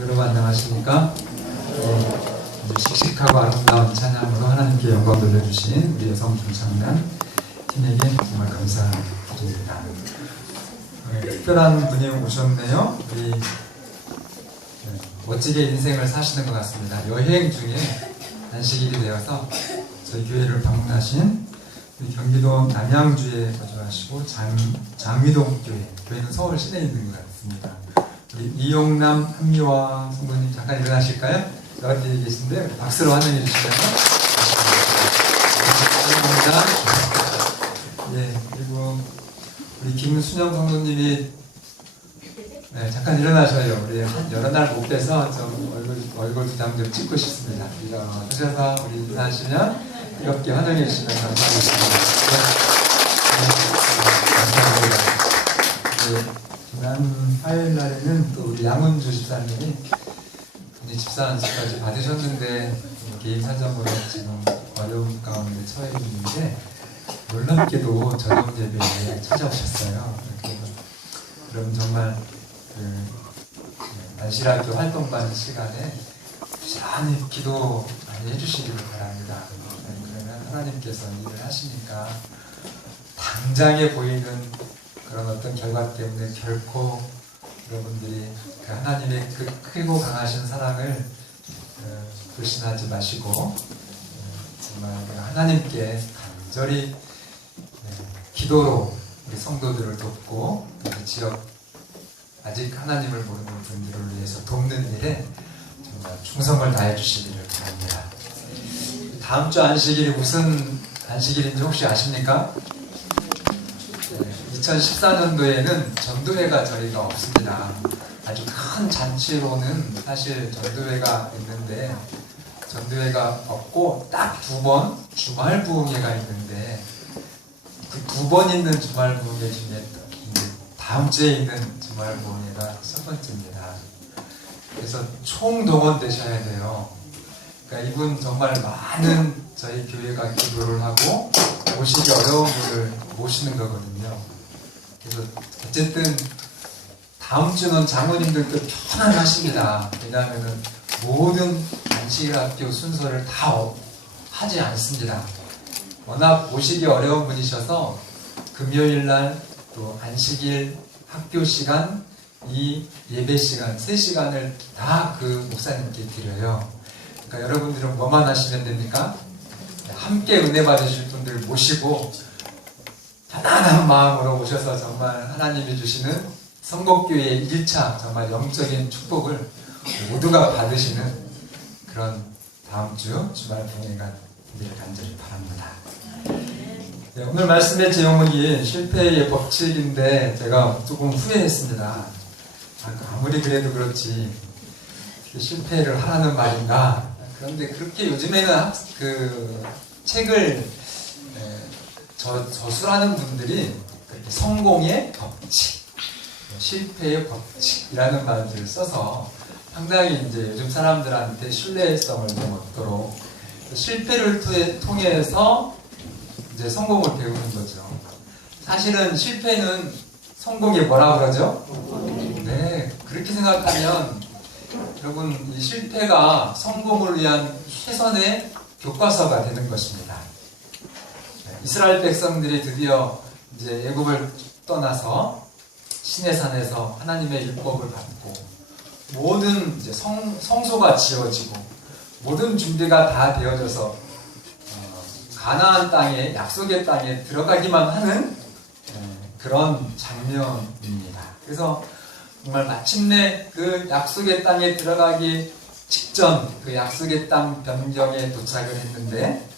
여러분 안녕하십니까? 씩씩하고 아름다운 찬양으로 하나님께 영광 돌려주신 우리 여성 중창단 팀에게 정말 감사드립니다. 특별한 분이 오셨네요. 우리 멋지게 인생을 사시는 것 같습니다. 여행 중에 안식일이 되어서 저희 교회를 방문하신 경기도 남양주에 거주하시고 장미동 교회는 서울 시내에 있는 것 같습니다. 우리 이용남 한미화 성도님 잠깐 일어나실까요? 여기 뒤에 계신데 박수로 환영해 주시면 감사합니다. 예, 그리고 우리 김순영 성도님이 잠깐 일어나셔요. 우리 여러 날 못 뵈서 좀 얼굴 두 장 좀 찍고 싶습니다. 일어나셔서 우리 인사하시면 뜨겁게 환영해 주시면 감사하겠습니다. 감사합니다. 지난 화요일 날에는 또 우리 양은주 집사님이 집사 안수까지 받으셨는데 개인 사정으로 지금 어려운 가운데 처해 있는데 놀랍게도 저녁 예배에 찾아오셨어요. 그럼 정말 안실학교 활동반 시간에 부지런히 기도 많이 해주시기를 바랍니다. 그러면 하나님께서 일을 하시니까 당장에 보이는 그런 어떤 결과 때문에 결코 여러분들이 그 하나님의 그 크고 강하신 사랑을 불신하지 마시고 정말 하나님께 간절히 기도로 우리 성도들을 돕고 지역 아직 하나님을 모르는 분들을 위해서 돕는 일에 정말 충성을 다해 주시기를 바랍니다. 다음 주 안식일이 무슨 안식일인지 혹시 아십니까? 2014년도에는 전도회가 저희가 없습니다. 아주 큰 잔치로는 사실 전도회가 있는데 전도회가 없고 딱 2번 주말 부흥회가 있는데 그 2번 있는 주말 부흥회 중에 다음 주에 있는 주말 부흥회가 첫 번째입니다. 그래서 총동원 되셔야 돼요. 그러니까 이분 정말 많은 저희 교회가 기도를 하고 오시기 어려운 분을 모시는 거거든요. 그래서 어쨌든 다음 주는 장로님들도 편안하십니다. 왜냐하면 모든 안식일 학교 순서를 다 하지 않습니다. 워낙 오시기 어려운 분이셔서 금요일 날 또 안식일 학교 시간, 이 예배 시간, 3시간을 다 그 목사님께 드려요. 그러니까 여러분들은 뭐만 하시면 됩니까? 함께 은혜 받으실 분들 모시고 편안한 마음으로 오셔서 정말 하나님이 주시는 성곡교회의 1차 정말 영적인 축복을 모두가 받으시는 그런 다음 주 주말 부흥회가 되기를 간절히 바랍니다. 네, 오늘 말씀의 제목이 실패의 법칙인데 제가 조금 후회했습니다. 아무리 그래도 그렇지 실패를 하라는 말인가. 그런데 그렇게 요즘에는 그 책을 저술하는 분들이 성공의 법칙, 실패의 법칙이라는 말들을 써서 상당히 이제 요즘 사람들한테 신뢰성을 좀 얻도록 실패를 통해서 이제 성공을 배우는 거죠. 사실은 실패는 성공에 뭐라 그러죠? 네, 그렇게 생각하면 여러분 이 실패가 성공을 위한 최선의 교과서가 되는 것입니다. 이스라엘 백성들이 드디어 이제 애굽을 떠나서 시내산에서 하나님의 율법을 받고 모든 이제 성소가 지어지고 모든 준비가 다 되어져서 가나안 땅에 약속의 땅에 들어가기만 하는 그런 장면입니다. 그래서 정말 마침내 그 약속의 땅에 들어가기 직전 그 약속의 땅 변경에 도착을 했는데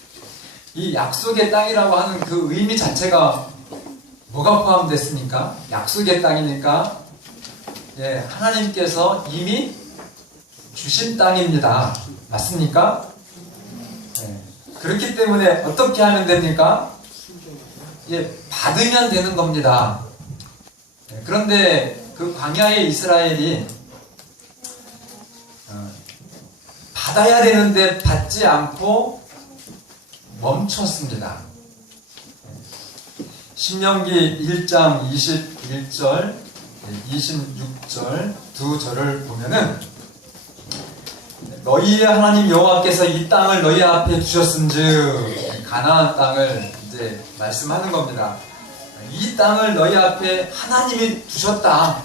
이 약속의 땅이라고 하는 그 의미 자체가 뭐가 포함됐습니까? 약속의 땅이니까 하나님께서 이미 주신 땅입니다. 맞습니까? 그렇기 때문에 어떻게 하면 됩니까? 받으면 되는 겁니다. 그런데 그 광야의 이스라엘이 받아야 되는데 받지 않고 멈췄습니다. 신명기 1장 21절, 26절 두 절을 보면은 너희의 하나님 여호와께서 이 땅을 너희 앞에 두셨은즉, 가나안 땅을 이제 말씀하는 겁니다. 이 땅을 너희 앞에 하나님이 두셨다.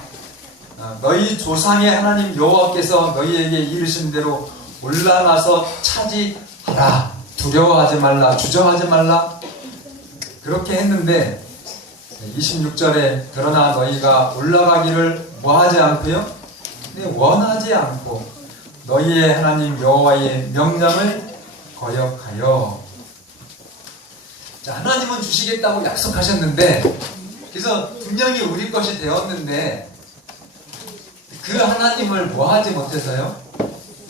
너희 조상의 하나님 여호와께서 너희에게 이르신 대로 올라가서 차지하라. 두려워하지 말라. 주저하지 말라. 그렇게 했는데 26절에 그러나 너희가 올라가기를 뭐하지 않고요? 원하지 않고 너희의 하나님 여호와의 명령을 거역하여. 자, 하나님은 주시겠다고 약속하셨는데, 그래서 분명히 우리 것이 되었는데 그 하나님을 뭐하지 못해서요?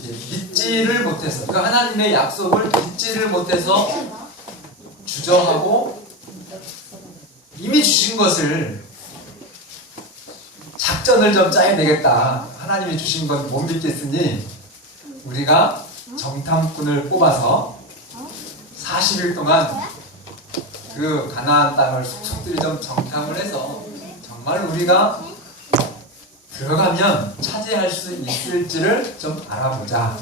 믿지를 못해서, 그 하나님의 약속을 믿지를 못해서 주저하고 이미 주신 것을 작전을 좀 짜야 되겠다. 하나님이 주신 건 못 믿겠으니 우리가 정탐꾼을 뽑아서 40일 동안 그 가나안 땅을 속속들이 좀 정탐을 해서 정말 우리가 들어가면 차지할 수 있을지를 좀 알아보자.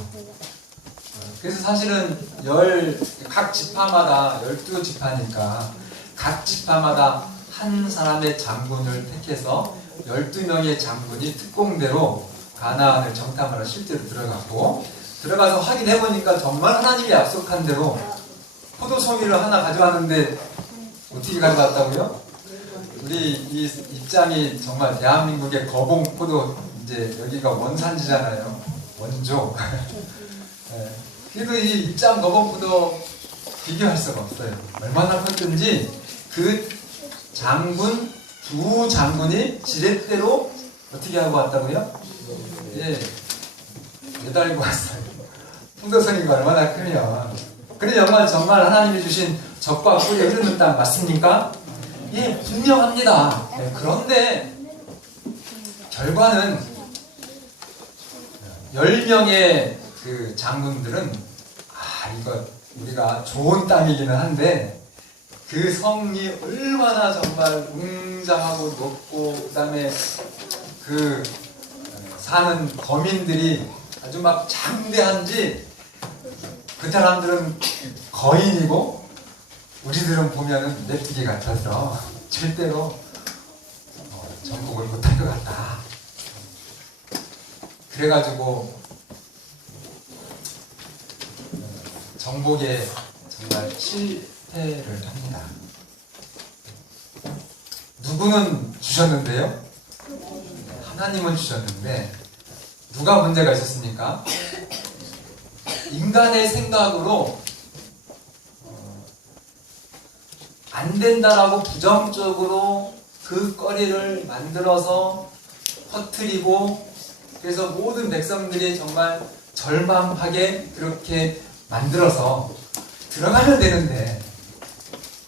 그래서 사실은 각 지파마다 12지파니까 각 지파마다 한 사람의 장군을 택해서 12명의 장군이 특공대로 가나안을 정탐하러 실제로 들어가서 확인해보니까 정말 하나님이 약속한 대로 포도송이를 하나 가져왔는데, 어떻게 가져왔다고요? 우리 이 입장이 정말 대한민국의 거봉포도, 이제 여기가 원산지잖아요. 원조. 네. 그래도 이 입장 거봉포도 비교할 수가 없어요. 얼마나 컸든지 그 장군, 두 장군이 지렛대로 어떻게 하고 왔다고요? 예, 매달고 왔어요. 풍도성이가 얼마나 크면. 그래, 정말 하나님이 주신 젖과 꿀이 흐르는 땅 맞습니까? 예, 분명합니다. 예, 그런데 결과는 10명의 그 장군들은 이거 우리가 좋은 땅이기는 한데 그 성이 얼마나 정말 웅장하고 높고, 그 다음에 그 사는 거민들이 아주 막 장대한지, 그 사람들은 거인이고 우리들은 보면은 메뚜기 같아서 절대로 정복을 못할 것 같다. 그래가지고 정복에 정말 실패를 합니다. 누구는 주셨는데요? 하나님은 주셨는데 누가 문제가 있었습니까? 인간의 생각으로 안 된다라고 부정적으로 그 거리를 만들어서 퍼뜨리고, 그래서 모든 백성들이 정말 절망하게 그렇게 만들어서 들어가면 되는데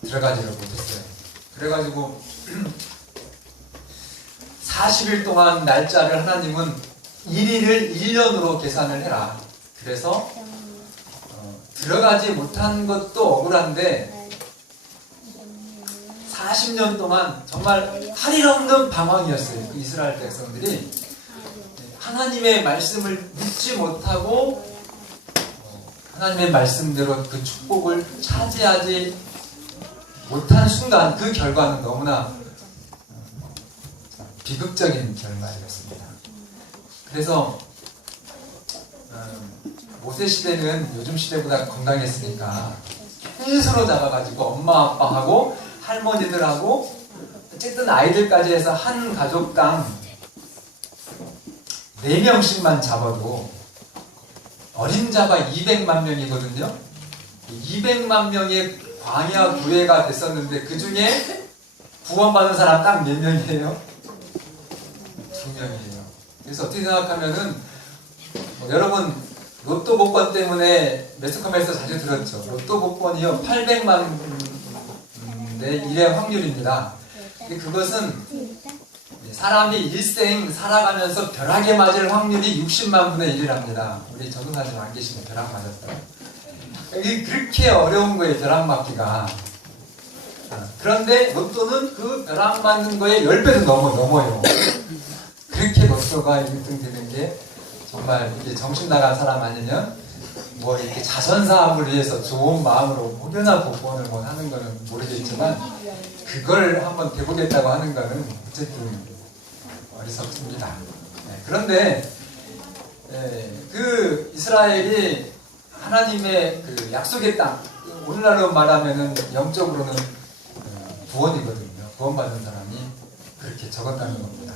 들어가지를 못했어요. 그래가지고 40일 동안 날짜를 하나님은 1일을 1년으로 계산을 해라. 그래서 들어가지 못한 것도 억울한데 40년 동안 정말 한일없는 방황이었어요. 그 이스라엘 백성들이 하나님의 말씀을 믿지 못하고 하나님의 말씀대로 그 축복을 차지하지 못한 순간, 그 결과는 너무나 비극적인 결말이었습니다. 그래서 모세 시대는 요즘 시대보다 건강했으니까 손으로 잡아가지고 엄마 아빠하고 할머니들하고 어쨌든 아이들까지 해서 한 가족당 4명씩만 잡아도 어림잡아 200만 명이거든요. 200만 명의 광야 구회가 됐었는데 그 중에 구원받은 사람 딱 몇 명이에요? 2명이에요. 그래서 어떻게 생각하면은 여러분 로또 복권 때문에 매스컴에서 자주 들었죠. 로또 복권이요 800만 대 1의 확률입니다. 근데 그것은 사람이 일생 살아가면서 벼락에 맞을 확률이 60만 분의 1이랍니다. 우리 전도사님 안 계시면 벼락 맞았다. 이게 그렇게 어려운 거예요, 벼락 맞기가. 그런데 로또는 그 벼락 맞는 거에 10배도 넘어요. 그렇게 로또가 1등 되는 게 정말 이게 정신 나간 사람 아니면 뭐 이렇게 자선사업을 위해서 좋은 마음으로 혹여나 복권을 뭐 하는 거는 모르겠지만 그걸 한번 해보겠다고 하는 거는 어쨌든 어리석습니다. 네, 그런데 그 이스라엘이 하나님의 그 약속의 땅, 오늘날로 말하면은 영적으로는 구원이거든요. 구원받는 사람이 그렇게 적었다는 겁니다.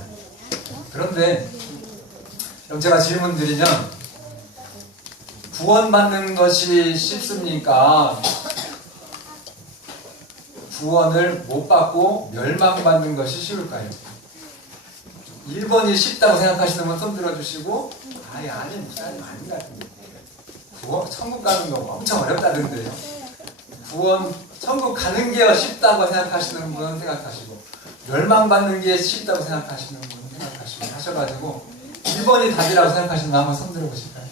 그런데 그럼 제가 질문 드리면 구원받는 것이 쉽습니까? 구원을 못 받고 멸망받는 것이 쉬울까요? 1번이 쉽다고 생각하시는 분 손 들어주시고 아니 목사님 아닌 것 같은데 구원, 천국 가는 거 엄청 어렵다던데요. 구원, 천국 가는 게 쉽다고 생각하시는 분 생각하시고 멸망받는 게 쉽다고 생각하시는 분 생각하시고 하셔가지고 1번이 답이라고 생각하시는 분 한번 손 들어보실까요?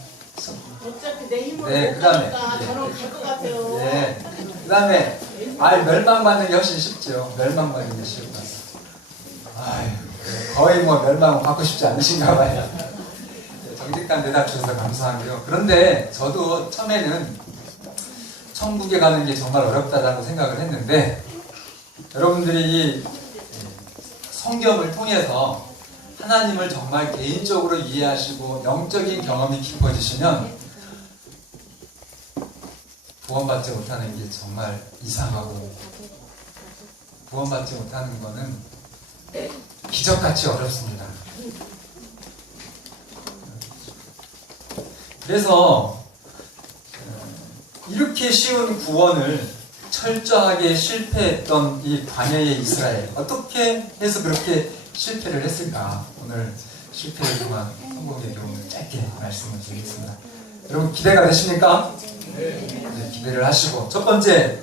어차피 내 힘으로 네, 못 가니까 저런 갈 것 같아요. 네, 그 다음에 멸망받는 게 훨씬 쉽죠. 멸망받는 게 쉬운 것 같아요. 거의 뭐 멸망을 받고 싶지 않으신가 봐요. 정직한 대답 주셔서 감사하고요. 그런데 저도 처음에는 천국에 가는 게 정말 어렵다라고 생각을 했는데 여러분들이 이 성경을 통해서 하나님을 정말 개인적으로 이해하시고 영적인 경험이 깊어지시면 구원받지 못하는 게 정말 이상하고 구원받지 못하는 거는 기적같이 어렵습니다. 그래서 이렇게 쉬운 구원을 철저하게 실패했던 이 광야의 이스라엘 어떻게 해서 그렇게 실패를 했을까? 오늘 실패를 통한 성공의 교훈을 짧게 말씀을 드리겠습니다. 여러분 기대가 되십니까? 네, 기대를 하시고 첫 번째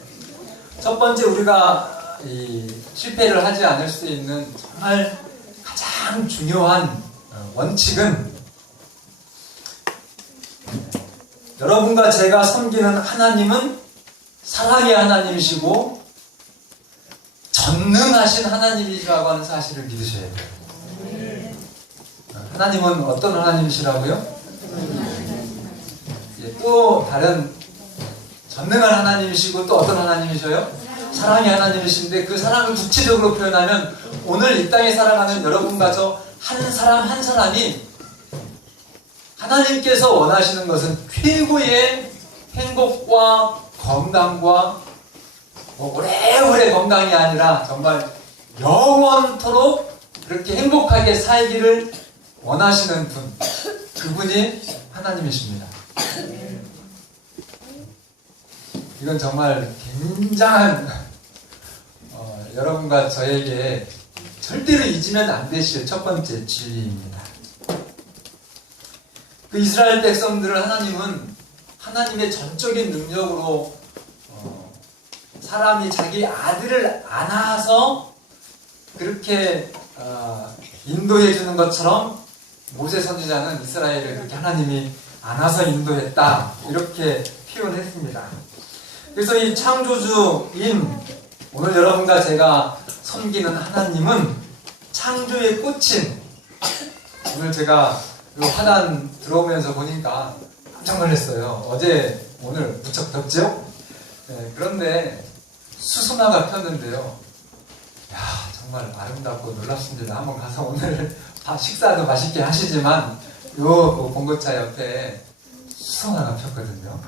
우리가 이 실패를 하지 않을 수 있는 정말 가장 중요한 원칙은 여러분과 제가 섬기는 하나님은 사랑의 하나님이시고 전능하신 하나님이시라고 하는 사실을 믿으셔야 돼요. 하나님은 어떤 하나님이시라고요? 또 다른 전능한 하나님이시고 또 어떤 하나님이셔요? 사랑의 하나님이신데 그 사랑을 구체적으로 표현하면 오늘 이 땅에 살아가는 여러분과 저 한 사람 한 사람이 하나님께서 원하시는 것은 최고의 행복과 건강과 오래오래 건강이 아니라 정말 영원토록 그렇게 행복하게 살기를 원하시는 분, 그분이 하나님이십니다. 이건 정말 굉장한 여러분과 저에게 절대로 잊으면 안 되실 첫 번째 진리입니다. 그 이스라엘 백성들을 하나님은 하나님의 전적인 능력으로 사람이 자기 아들을 안아서 그렇게 인도해 주는 것처럼 모세 선지자는 이스라엘을 그렇게 하나님이 안아서 인도했다 이렇게 표현했습니다. 그래서 이 창조주인 오늘 여러분과 제가 섬기는 하나님은 창조의 꽃인 오늘 제가 이 화단 들어오면서 보니까 깜짝 놀랐어요. 어제 오늘 무척 덥죠? 네, 그런데 수수마가 폈는데요. 야 정말 아름답고 놀랍습니다. 한번 가서 오늘 식사도 맛있게 하시지만 요 봉고차 옆에 수선화가 폈거든요.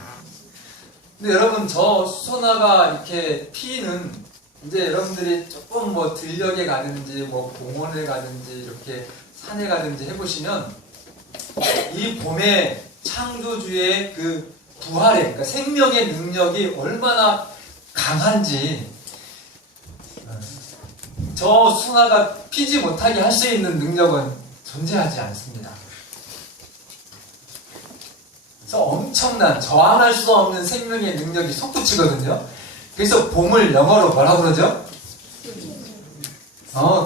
근데 여러분 저 수선화가 이렇게 피는 이제 여러분들이 조금 뭐 들녘에 가든지 뭐 공원에 가든지 이렇게 산에 가든지 해보시면 이 봄에 창조주의 그 부활의 그러니까 생명의 능력이 얼마나 강한지 저 수나가 피지 못하게 할 수 있는 능력은 존재하지 않습니다. 그래서 엄청난 저항할 수 없는 생명의 능력이 솟구치거든요. 그래서 봄을 영어로 뭐라고 그러죠?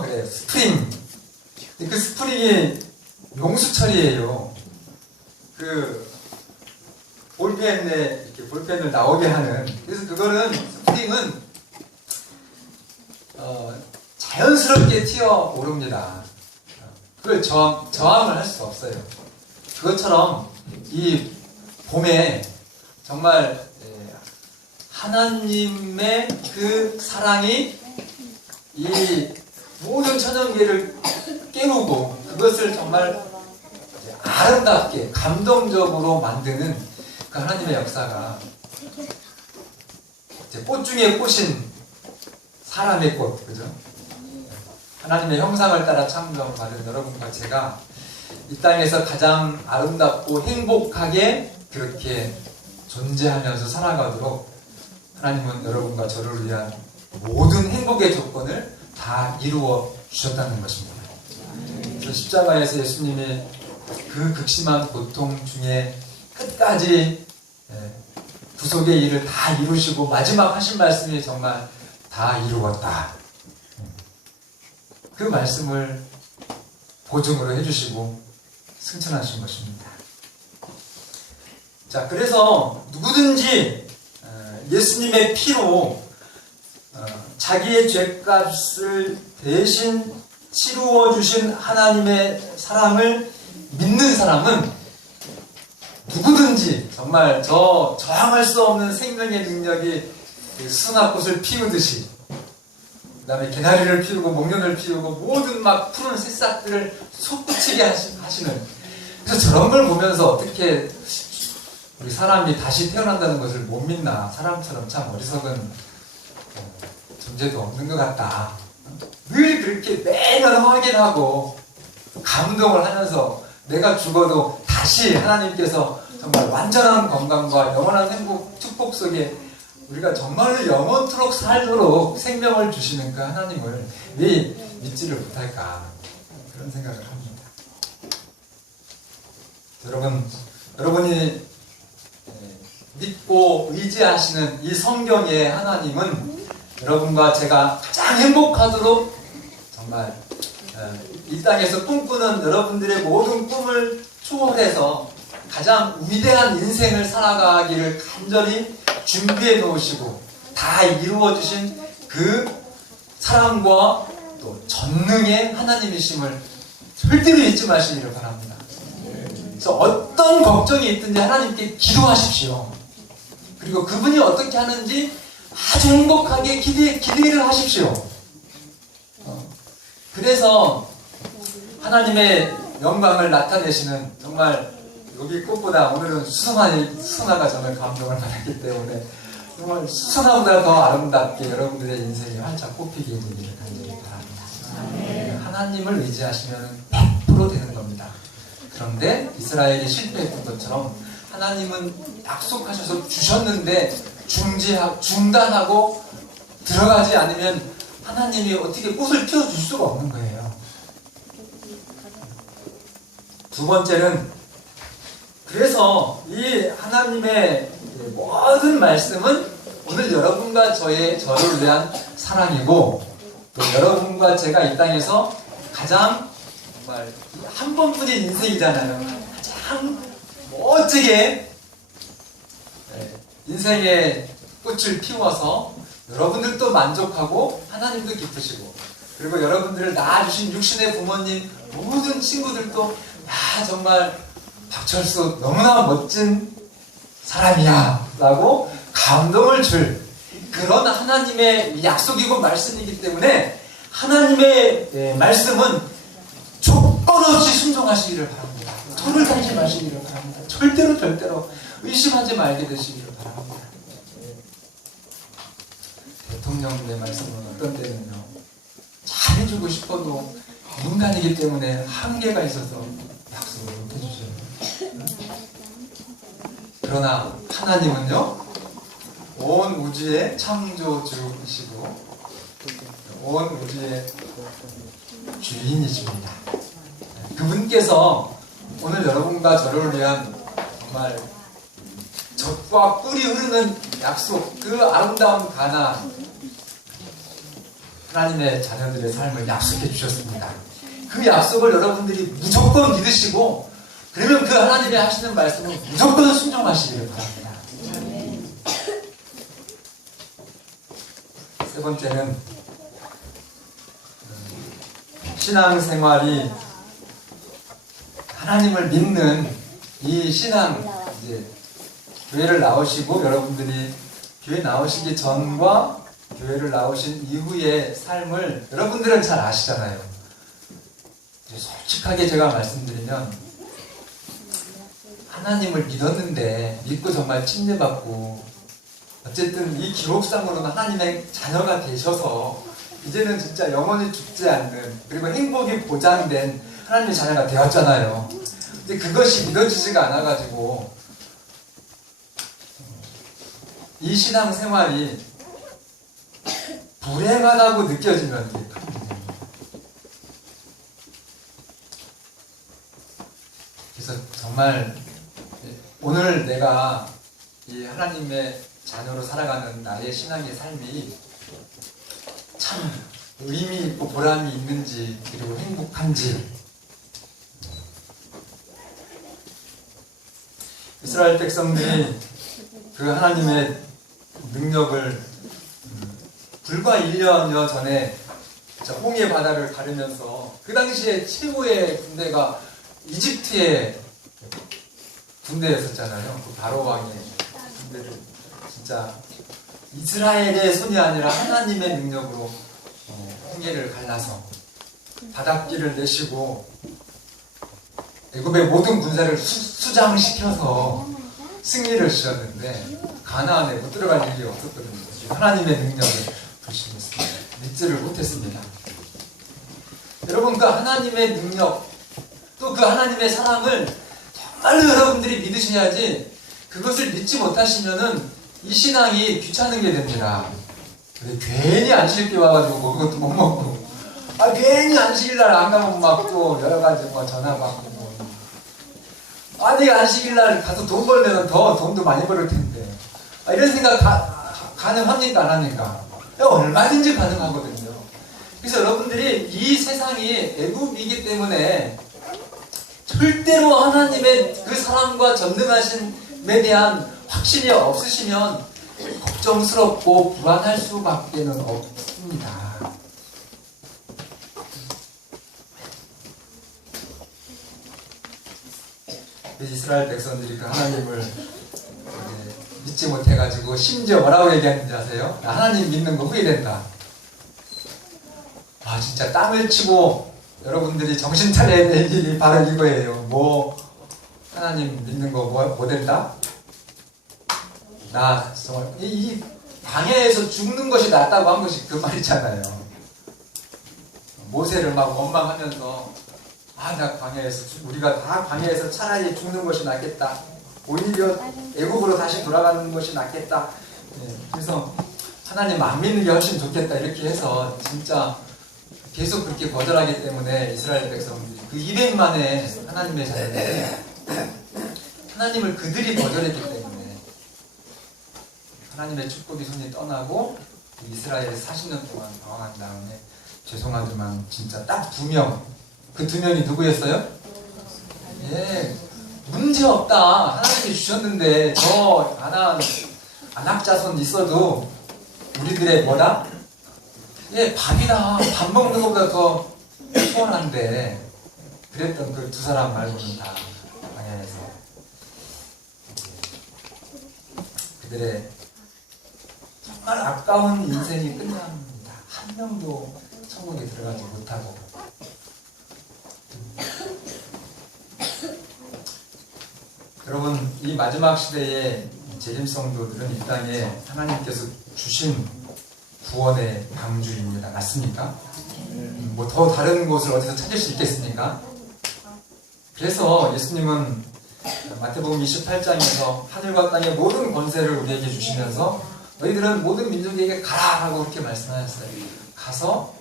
그래요. 스프링. 그 스프링이 용수철이에요. 그 볼펜에 이렇게 볼펜을 나오게 하는. 그래서 그거는 스프링은 자연스럽게 튀어오릅니다. 그걸 저항을 할 수 없어요. 그것처럼 이 봄에 정말 하나님의 그 사랑이 이 모든 천연계를 깨우고 그것을 정말 아름답게 감동적으로 만드는 그 하나님의 역사가 꽃 중에 꽃인 사람의 꽃, 그죠? 하나님의 형상을 따라 창조받은 여러분과 제가 이 땅에서 가장 아름답고 행복하게 그렇게 존재하면서 살아가도록 하나님은 여러분과 저를 위한 모든 행복의 조건을 다 이루어 주셨다는 것입니다. 그래서 십자가에서 예수님이 그 극심한 고통 중에 끝까지 구속의 일을 다 이루시고 마지막 하신 말씀이 정말 다 이루었다. 그 말씀을 보증으로 해주시고 승천하신 것입니다. 자, 그래서 누구든지 예수님의 피로 자기의 죄값을 대신 치루어 주신 하나님의 사랑을 믿는 사람은 누구든지 정말 저 저항할 수 없는 생명의 능력이 수납꽃을 피우듯이 그 다음에 개나리를 피우고 목련을 피우고 모든 막 푸른 새싹들을 솟구치게 하시는, 그래서 저런 걸 보면서 어떻게 우리 사람이 다시 태어난다는 것을 못 믿나, 사람처럼 참 어리석은 존재도 없는 것 같다. 늘 그렇게 매년 확인하고 감동을 하면서 내가 죽어도 다시 하나님께서 정말 완전한 건강과 영원한 행복, 축복 속에 우리가 정말로 영원토록 살도록 생명을 주시는 그 하나님을 왜 믿지를 못할까, 그런 생각을 합니다. 여러분이 믿고 의지하시는 이 성경의 하나님은 여러분과 제가 가장 행복하도록 정말 이 땅에서 꿈꾸는 여러분들의 모든 꿈을 초월해서 가장 위대한 인생을 살아가기를 간절히 준비해 놓으시고 다 이루어 주신 그 사랑과 또 전능의 하나님이심을 절대로 잊지 마시기를 바랍니다. 그래서 어떤 걱정이 있든지 하나님께 기도하십시오. 그리고 그분이 어떻게 하는지 아주 행복하게 기대를 하십시오. 그래서 하나님의 영광을 나타내시는, 정말 여기 꽃보다 오늘은 수선화가 저는 감동을 받았기 때문에 정말 수선화보다 더 아름답게 여러분들의 인생이 활짝 꽃피게 되기를 간절히 바랍니다. 하나님을 의지하시면 100% 되는 겁니다. 그런데 이스라엘이 실패했던 것처럼 하나님은 약속하셔서 주셨는데 중단하고 들어가지 않으면 하나님이 어떻게 꽃을 피워줄 수가 없는 거예요. 두 번째는, 그래서 이 하나님의 모든 말씀은 오늘 여러분과 저를 위한 사랑이고, 또 여러분과 제가 이 땅에서 가장 정말 한 번뿐인 인생이잖아요. 가장 멋지게 인생의 꽃을 피워서 여러분들도 만족하고 하나님도 기쁘시고, 그리고 여러분들을 낳아주신 육신의 부모님 모든 친구들도 야 정말 박철수 너무나 멋진 사람이야 라고 감동을 줄 그런 하나님의 약속이고 말씀이기 때문에 하나님의 말씀은 조건 없이 순종하시기를 바랍니다. 손을 달지 마시기를 바랍니다. 절대로 의심하지 말게 되시기를 바랍니다. 대통령의 말씀은 어떤 때는요, 잘해주고 싶어도 인간이기 때문에 한계가 있어서 약속을 못 해주셔요. 그러나 하나님은요, 온 우주의 창조주이시고 온 우주의 주인이십니다. 그분께서 오늘 여러분과 저를 위한 정말 젖과 꿀이 흐르는 약속, 그 아름다운 가나 하나님의 자녀들의 삶을 약속해 주셨습니다. 그 약속을 여러분들이 무조건 믿으시고, 그러면 그 하나님이 하시는 말씀은 무조건 순종하시기를 바랍니다. 세 번째는, 신앙생활이 하나님을 믿는 이 신앙 이제 교회를 나오시고 여러분들이 교회 나오시기 전과 교회를 나오신 이후의 삶을 여러분들은 잘 아시잖아요. 솔직하게 제가 말씀드리면 하나님을 믿었는데 믿고 정말 침례받고 어쨌든 이 기록상으로는 하나님의 자녀가 되셔서 이제는 진짜 영원히 죽지 않는 그리고 행복이 보장된 하나님의 자녀가 되었잖아요. 근데 그것이 믿어지지가 않아가지고 이 신앙생활이 불행하다고 느껴지면 이게 큰 문제입니다. 그래서 정말 오늘 내가 이 하나님의 자녀로 살아가는 나의 신앙의 삶이 참 의미 있고 보람이 있는지 그리고 행복한지 이스라엘 백성들이 그 하나님의 능력을 불과 1년여 전에 홍해 바다를 가르면서 그 당시에 최고의 군대가 이집트의 군대였었잖아요. 그 바로 왕의 군대를 진짜 이스라엘의 손이 아니라 하나님의 능력으로 홍해를 갈라서 바닷길을 내시고 애굽의 모든 군사를 수장시켜서 승리를 주셨는데 가나안에 못 들어갈 일이 없었거든요. 하나님의 능력을 불신했습니다. 믿지를 못했습니다. 여러분 그 하나님의 능력 또 그 하나님의 사랑을 정말로 여러분들이 믿으셔야지 그것을 믿지 못하시면은 이 신앙이 귀찮은 게 됩니다. 괜히 안식일 와가지고 그것도 못 먹고 괜히 안식일날 안 가면 막 또 여러 가지 뭐 전화 받고 아니 안식일날 가서 돈 벌면 더 돈도 많이 벌을 텐데 이런 생각 가능합니까 안 합니까? 얼마든지 가능하거든요. 그래서 여러분들이 이 세상이 애굽이기 때문에 절대로 하나님의 그 사랑과 전능하심에 대한 확신이 없으시면 걱정스럽고 불안할 수밖에 없습니다. 이스라엘 백성들이 그 하나님을 믿지 못해가지고 심지어 뭐라고 얘기하는지 아세요? 하나님 믿는 거 후회된다. 진짜 땀을 치고 여러분들이 정신 차려야 될 일이 바로 이거예요. 뭐 하나님 믿는 거 뭐 된다? 나 정말 이 광야에서 죽는 것이 낫다고 한 것이 그 말이잖아요. 모세를 막 원망하면서 나 광야에서 우리가 다 광야에서 차라리 죽는 것이 낫겠다. 오히려 애국으로 다시 돌아가는 것이 낫겠다. 그래서 하나님 안 믿는 게 훨씬 좋겠다 이렇게 해서 진짜 계속 그렇게 거절하기 때문에 이스라엘 백성들이 그 200만의 하나님의 자녀들이 하나님을 그들이 거절했기 때문에 하나님의 축복이 손이 떠나고 이스라엘에 40년 동안 방황한 다음에 죄송하지만 진짜 딱 2명 그 2명이 누구였어요? 문제없다. 하나님이 주셨는데 저 안악자손 있어도 우리들의 뭐다? 밥이다. 밥 먹는 것보다 더 소원한데 그랬던 그 2사람 말고는 다 광야에서 그들의 정말 아까운 인생이 끝납니다. 한 명도 천국에 들어가지 못하고 여러분 이 마지막 시대의 재림 성도들은 이 땅에 하나님께서 주신 구원의 방주입니다. 맞습니까? 뭐 더 다른 곳을 어디서 찾을 수 있겠습니까? 그래서 예수님은 마태복음 28장에서 하늘과 땅의 모든 권세를 우리에게 주시면서 너희들은 모든 민족에게 가라 하고 그렇게 말씀하셨어요. 가서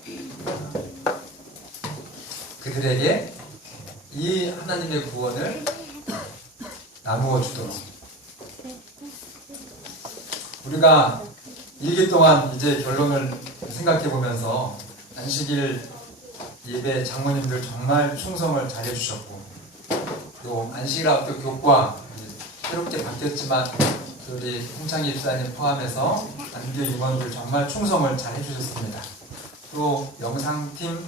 그들에게 이 하나님의 구원을 나누어 주도록 우리가 일기 동안 이제 결론을 생각해 보면서 안식일 예배 장모님들 정말 충성을 잘해 주셨고 또 안식일 학교 교과 새롭게 바뀌었지만 우리 홍창기 집사님 포함해서 안교 임원들 정말 충성을 잘해 주셨습니다. 또 영상팀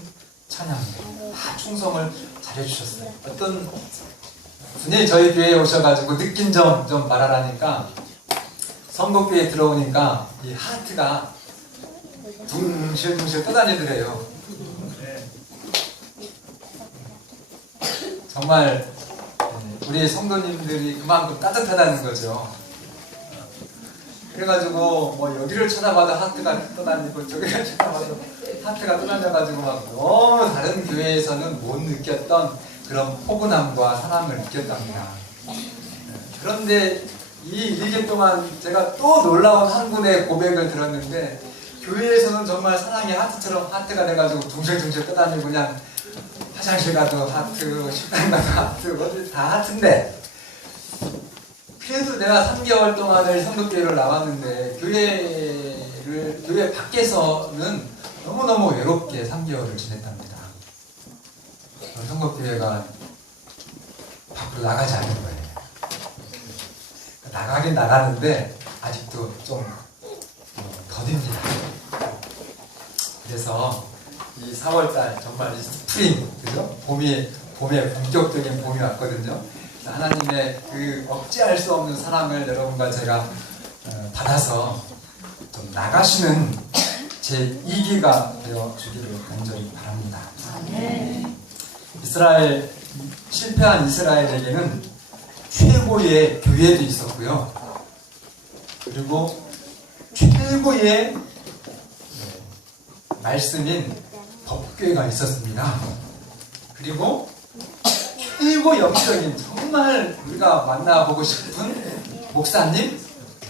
찬양대 다 충성을 잘해 주셨어요. 어떤 분명히 저희 교회에 오셔가지고 느낀 점 좀 말하라니까 선곡교회에 들어오니까 이 하트가 둥실둥실 떠다니더래요. 정말 우리 성도님들이 그만큼 따뜻하다는 거죠. 그래가지고 뭐 여기를 쳐다봐도 하트가 떠다니고 저기를 쳐다봐도 하트가 떠다녀가지고 막 너무 다른 교회에서는 못 느꼈던 그런 포근함과 사랑을 느꼈답니다. 그런데 이 1년 동안 제가 또 놀라운 한 분의 고백을 들었는데 교회에서는 정말 사랑이 하트처럼 하트가 돼가지고 둥실둥실 떠다니고 그냥 화장실 가도 하트, 식당 가도 하트, 어디 다 하트인데 그래도 내가 3개월 동안을 선교교회를 나왔는데 교회 밖에서는 너무너무 외롭게 3개월을 지냈답니다. 선교교회가 밖으로 나가지 않는 거예요. 나가긴 나가는데 아직도 좀 더딥니다. 그래서 이 4월달 정말 이 스프링, 그죠? 봄에 본격적인 봄이 왔거든요. 하나님의 그 억제할 수 없는 사랑을 여러분과 제가 받아서 좀 나가시는 제 2기가 되어 주기를 간절히 바랍니다. 실패한 이스라엘에게는 최고의 교회도 있었고요. 그리고 최고의 말씀인 법교회가 있었습니다. 그리고 최고 영적인 정말 우리가 만나보고 싶은 목사님,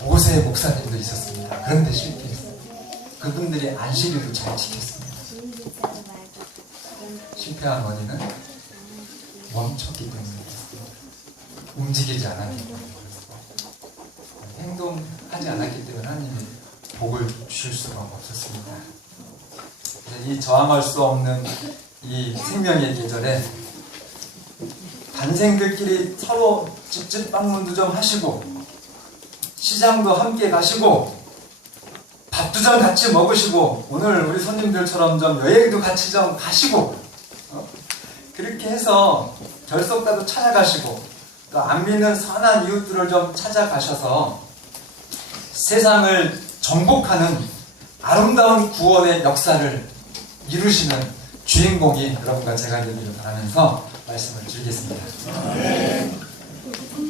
모세 목사님도 있었습니다. 그런데 실패했어요. 그분들이 안식일도 잘 지켰습니다. 실패한 원인은 멈췄기 때문입니다. 움직이지 않았기 때문에 행동하지 않았기 때문에 하나님이 복을 주실 수가 없었습니다. 이 저항할 수 없는 이 생명의 계절에 반생들끼리 서로 집집 방문도 좀 하시고 시장도 함께 가시고 밥도 좀 같이 먹으시고 오늘 우리 손님들처럼 좀 여행도 같이 좀 가시고 그렇게 해서 결석가도 찾아가시고 또 안 믿는 선한 이웃들을 좀 찾아가셔서 세상을 정복하는 아름다운 구원의 역사를 이루시는 주인공이 여러분과 제가 되기를 바라면서 말씀을 드리겠습니다.